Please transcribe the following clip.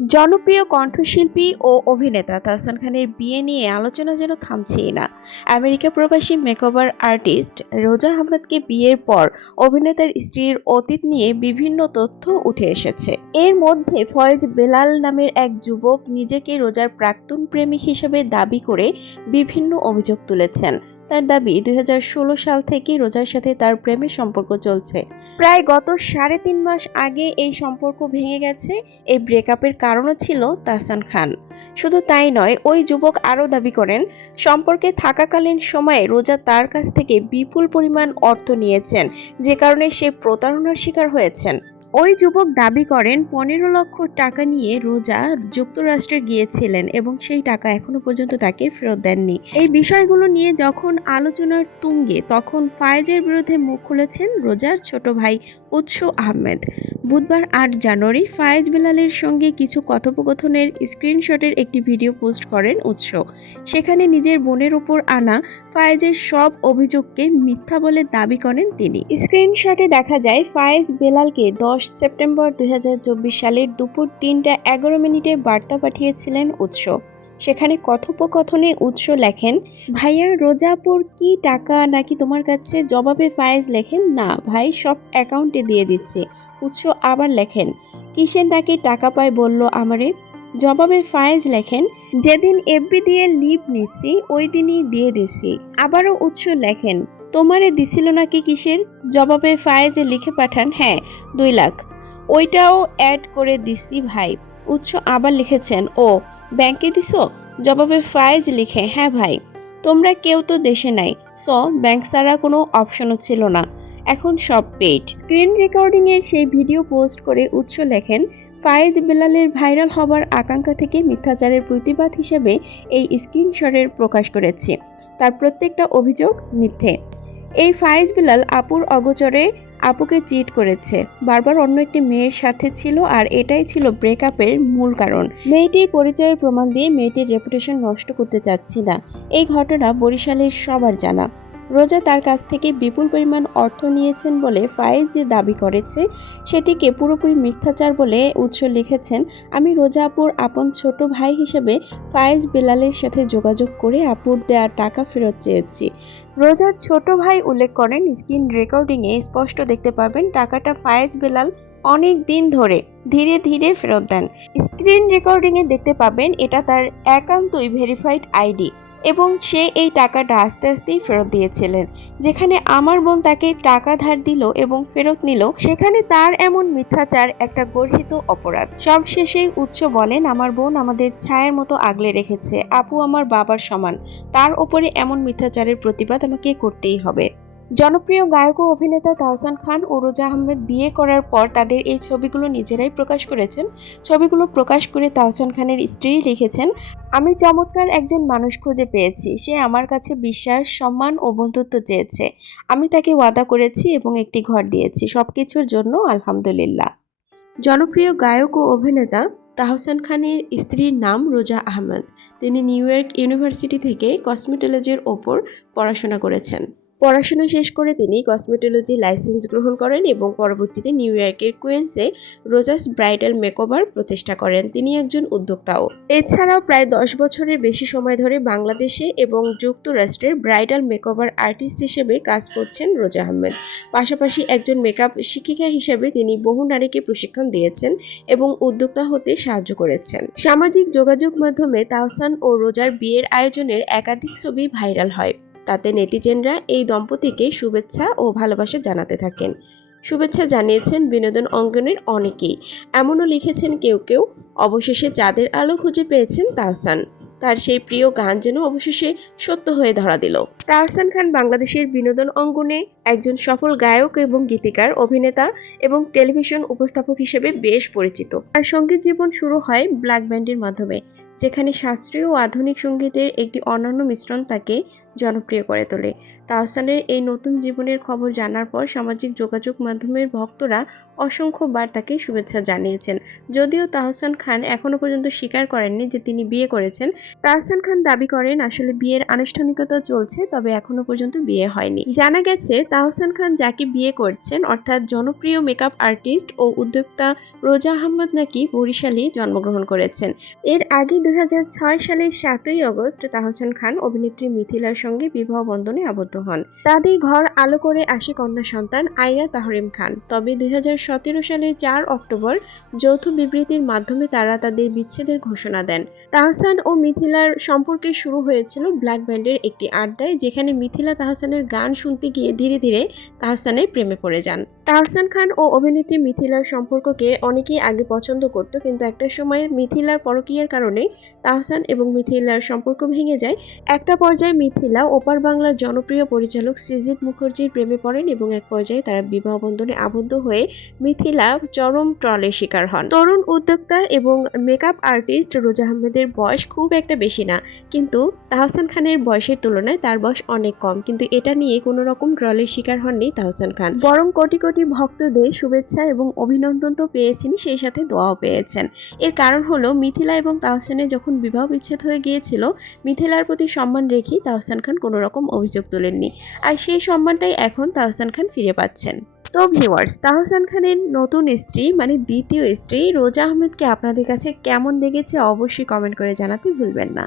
জনপ্রিয় কণ্ঠশিল্পী ও অভিনেতা তাহসান খানের বিয়ে নিয়ে আলোচনা যেন থামছেই না। আমেরিকা প্রবাসী মেকওভার আর্টিস্ট রোজা আহমেদকে বিয়ের পর অভিনেতার স্ত্রীর অতীত নিয়ে বিভিন্ন তথ্য উঠে এসেছে। এর মধ্যে ফয়েজ বেলাল নামের এক যুবক নিজেকে রোজার প্রাক্তন প্রেমিক হিসেবে দাবি করে বিভিন্ন অভিযোগ তুলেছেন। তার দাবি, দুই হাজার ষোলো সাল থেকে রোজার সাথে তার প্রেমের সম্পর্ক চলছে। প্রায় গত সাড়ে তিন মাস আগে এই সম্পর্ক ভেঙে গেছে। এই ব্রেকআপের কারণও ছিল তাহসান খান। শুধু তাই নয়, ওই যুবক আরও দাবি করেন, সম্পর্কে থাকাকালীন সময়ে রোজা তার কাছ থেকে বিপুল পরিমাণ অর্থ নিয়েছেন, যে কারণে সে প্রতারণার শিকার হয়েছেন। ওই যুবক দাবি করেন, পনেরো লক্ষ টাকা নিয়ে রোজা যুক্তরাষ্ট্রে গিয়েছিলেন এবং সেই টাকা এখনও পর্যন্ত তাকে ফেরত দেননি। এই বিষয়গুলো নিয়ে যখন আলোচনার তুঙ্গে, তখন ফায়েজের বিরুদ্ধে মুখ খুলেছেন রোজার ছোট ভাই উৎস আহমেদ। বুধবার আট জানুয়ারি ফায়েজ বেলালের সঙ্গে কিছু কথোপকথনের স্ক্রিনশটের একটি ভিডিও পোস্ট করেন উৎস। সেখানে নিজের বোনের ওপর আনা ফায়েজের সব অভিযোগকে মিথ্যা বলে দাবি করেন তিনি। স্ক্রিনশটে দেখা যায়, ফায়েজ বেলালকে দশ সেপ্টেম্বর দু হাজার চব্বিশ সালের দুপুর তিনটা এগারো মিনিটে বার্তা পাঠিয়েছিলেন উৎস। সেখানে কথোপকথনে উৎস লেখেন, ভাইয়া, রোজাপুর কি টাকা নাকি তোমার কাছে? জবাবে ফায়েজ লেখেন, না, ভাই, সব অ্যাকাউন্টে দিয়ে দিচ্ছে। উৎস আবার লেখেন, কিসের নাকি টাকা পায়? বলল আমারে। জবাবে ফায়েজ লেখেন, যেদিন এফবি দিয়ে লিভ নিচ্ছি, ওই দিনই দিয়ে দিচ্ছি। আবারও উৎস লেখেন তোমারে দিছিল নাকি কিসের? জবাবে ফায়েজে লিখে পাঠান হ্যাঁ দুই লাখ। ওইটাও অ্যাড করে দিচ্ছি ভাই। উৎস আবার লিখেছেন, ও, ব্যাংকে দিস জবাবে ফায়েজ লিখে হ্যাঁ ভাই। তোমরা কেউ তো দেশে নাই, সো, ব্যাংক ছাড়া কোনো অপশনও ছিল না। এখন সব পেইড। স্ক্রিন রেকর্ডিংয়ের সেই ভিডিও পোস্ট করে উৎস লেখেন, ফায়েজ বেলালের ভাইরাল হবার আকাঙ্ক্ষা থেকে মিথ্যাচারের প্রতিবাদ হিসেবে এই স্ক্রিনশটের প্রকাশ করেছে। তার প্রত্যেকটা অভিযোগ মিথ্যে। এই ফায়েজ বিলাল আপুর অগোচরে আপুকে চিট করেছে। বারবার অন্য একটি মেয়ের সাথে ছিল আর এটাই ছিল ব্রেকআপের মূল কারণ। মেয়েটির পরিচয়ের প্রমাণ দিয়ে মেয়েটির রেপুটেশন নষ্ট করতে চাচ্ছি না। এই ঘটনা বরিশালের সবার জানা। রোজা তার কাছ থেকে বিপুল পরিমাণ অর্থ নিয়েছেন বলে ফায়েজ যে দাবি করেছে, সেটিকে পুরোপুরি মিথ্যাচার বলে উৎস লিখেছেন। আমি রোজা আপুর আপন ছোট ভাই হিসেবে ফায়েজ বেলালের সাথে যোগাযোগ করে আপুর দেওয়া টাকা ফেরত চেয়েছি। রোজার ছোট ভাই উল্লেখ করেন, স্ক্রিন রেকর্ডিংয়ে স্পষ্ট দেখতে পাবেন, টাকাটা ফায়েজ বেলাল অনেক দিন ধরে ধীরে ধীরে ফেরত দেন। স্ক্রিন রেকর্ডিংয়ে দেখতে পাবেন এটা তার একান্তই ভেরিফাইড আইডি এবং সে এই টাকাটা আস্তে আস্তেই ফেরত দিয়েছিলেন। যেখানে আমার বোন তাকে টাকা ধার দিল এবং ফেরত নিল, সেখানে তার এমন মিথ্যাচার, একটা গর্হিত অপরাধ। সব শেষেই উৎস বলেন, আমার বোন আমাদের ছায়ের মতো আগলে রেখেছে। আপু আমার বাবার সমান। তার ওপরে এমন মিথ্যাচারের প্রতিবাদ আমাকে করতেই হবে। জনপ্রিয় গায়ক ও অভিনেতা তাহসান খান ও রোজা আহমেদ বিয়ে করার পর তাদের এই ছবিগুলো নিজেরাই প্রকাশ করেছেন। ছবিগুলো প্রকাশ করে তাহসান খানের স্ত্রী লিখেছেন, আমি চমৎকার একজন মানুষ খুঁজে পেয়েছি। সে আমার কাছে বিশ্বাস, সম্মান ও বন্ধুত্ব চেয়েছে। আমি তাকে ওয়াদা করেছি এবং একটি ঘর দিয়েছি। সব কিছুর জন্য আলহামদুলিল্লাহ। জনপ্রিয় গায়ক ও অভিনেতা তাহসান খানের স্ত্রীর নাম রোজা আহমেদ। তিনি নিউ ইয়র্ক ইউনিভার্সিটি থেকে কসমেটোলজির ওপর পড়াশোনা করেছেন। পড়াশোনা শেষ করে তিনি কসমেটোলজি লাইসেন্স গ্রহণ করেন এবং পরবর্তীতে নিউ ইয়র্কের কুয়েন্সে রোজাস ব্রাইডাল মেকওভার প্রতিষ্ঠা করেন। তিনি একজন উদ্যোক্তাও। এছাড়াও প্রায় দশ বছরের বেশি সময় ধরে বাংলাদেশে এবং যুক্তরাষ্ট্রের ব্রাইডাল মেকওভার আর্টিস্ট হিসেবে কাজ করছেন রোজা আহমেদ। পাশাপাশি একজন মেকআপ শিক্ষিকা হিসেবে তিনি বহু নারীকে প্রশিক্ষণ দিয়েছেন এবং উদ্যোক্তা হতে সাহায্য করেছেন। সামাজিক যোগাযোগ মাধ্যমে তাহসান ও রোজার বিয়ের আয়োজনের একাধিক ছবি ভাইরাল হয়। তাতে নেটিজেনরা এই দম্পতিকে শুভেচ্ছা ও ভালোবাসা জানাতে থাকেন। শুভেচ্ছা জানিয়েছেন বিনোদন অঙ্গনের অনেকেই। এমনও লিখেছেন কেউ কেউ, অবশেষে চাঁদের আলো খুঁজে পেয়েছেন তাহসান। তার সেই প্রিয় গান যেন অবশেষে সত্য হয়ে ধরা দিল। তাহসান খান বাংলাদেশের বিনোদন অঙ্গনে একজন সফল গায়ক এবং গীতিকার, অভিনেতা এবং টেলিভিশন উপস্থাপক হিসেবে বেশ পরিচিত। তার সংগীত জীবন শুরু হয় ব্ল্যাক ব্যান্ডের মাধ্যমে। যেখানে শাস্ত্রীয় ও আধুনিক সঙ্গীতের একটি অনন্য মিশ্রণ তাকে জনপ্রিয় করে তোলে। তাহসানের এই নতুন জীবনের খবর জানার পর সামাজিক যোগাযোগ মাধ্যমের ভক্তরা অসংখ্যবার তাকে শুভেচ্ছা জানিয়েছেন। যদিও তাহসান খান এখনও পর্যন্ত স্বীকার করেননি যে তিনি বিয়ে করেছেন। তাহসান খান দাবি করেন, আসলে বিয়ের আনুষ্ঠানিকতা চলছে, তবে এখনও পর্যন্ত বিয়ে হয়নি। জানা গেছে, তাহসান খান যাকে বিয়ে করছেন, অর্থাৎ জনপ্রিয় মেকআপ আর্টিস্ট ও উদ্যোক্তা রোজা আহমদ নাকি বরিশালে জন্মগ্রহণ করেছেন। এর আগে দুই হাজার ছয় সালের সাতই আগস্ট তাহসান খান অভিনেত্রী মিথিলার সঙ্গে বিবাহ বন্ধনে আবদ্ধ হন। তাদের ঘর আলো করে আসে কন্যা সন্তান আইরা তাহরিম খান। তবে দুই হাজার সতেরো সালের চার অক্টোবর যৌথ বিবৃতির মাধ্যমে তারা তাদের বিচ্ছেদের ঘোষণা দেন। তাহসান ও মিথিলার সম্পর্কে শুরু হয়েছিল ব্ল্যাক ব্যান্ডের একটি আড্ডায়, যেখানে মিথিলা তাহসানের গান শুনতে গিয়ে ধীরে ধীরে তাহসানের প্রেমে পড়ে যান। তাহসান খান ও অভিনেত্রী মিথিলার সম্পর্ককে অনেকেই আগে পছন্দ করত, কিন্তু একটা সময় মিথিলার পরকীয়ার কারণে তাহসান এবং মিথিলার সম্পর্ক ভেঙে যায়। একটা পর্যায়ে মিথিলা ওপার বাংলার জনপ্রিয় পরিচালক সৃজিত মুখার্জির প্রেমে পড়েন এবং এক পর্যায়ে তারা বিবাহ বন্ধনে আবদ্ধ হয়ে মিথিলা চরম ট্রলের শিকার হন। তরুণ উদ্যোক্তা এবং মেকআপ আর্টিস্ট রোজা আহমেদের বয়স খুব একটা বেশি না, কিন্তু তাহসান খানের বয়সের তুলনায় তার বয়স অনেক কম। কিন্তু এটা নিয়ে কোনো রকম ট্রলের শিকার হননি তাহসান খান। বরং কোটি কোটি ভক্তদের শুভেচ্ছা এবং অভিনন্দন তো পেয়েছেনই, সেই সাথে দোয়াও পেয়েছেন। এর কারণ হলো মিথিলা এবং তাহসানের যখন বিবাহ বিচ্ছেদ হয়ে গিয়েছিল, মিথিলার প্রতি সম্মান রেখেই তাহসান খান কোনো রকম অভিযোগ তোলেননি। আর সেই সম্মানটাই এখন তাহসান খান ফিরে পাচ্ছেন। তো ভিউয়ার্স তাহসান খানের নতুন স্ত্রী মানে দ্বিতীয় স্ত্রী, রোজা আহমেদকে আপনাদের কাছে কেমন লেগেছে অবশ্যই কমেন্ট করে জানাতে ভুলবেন না।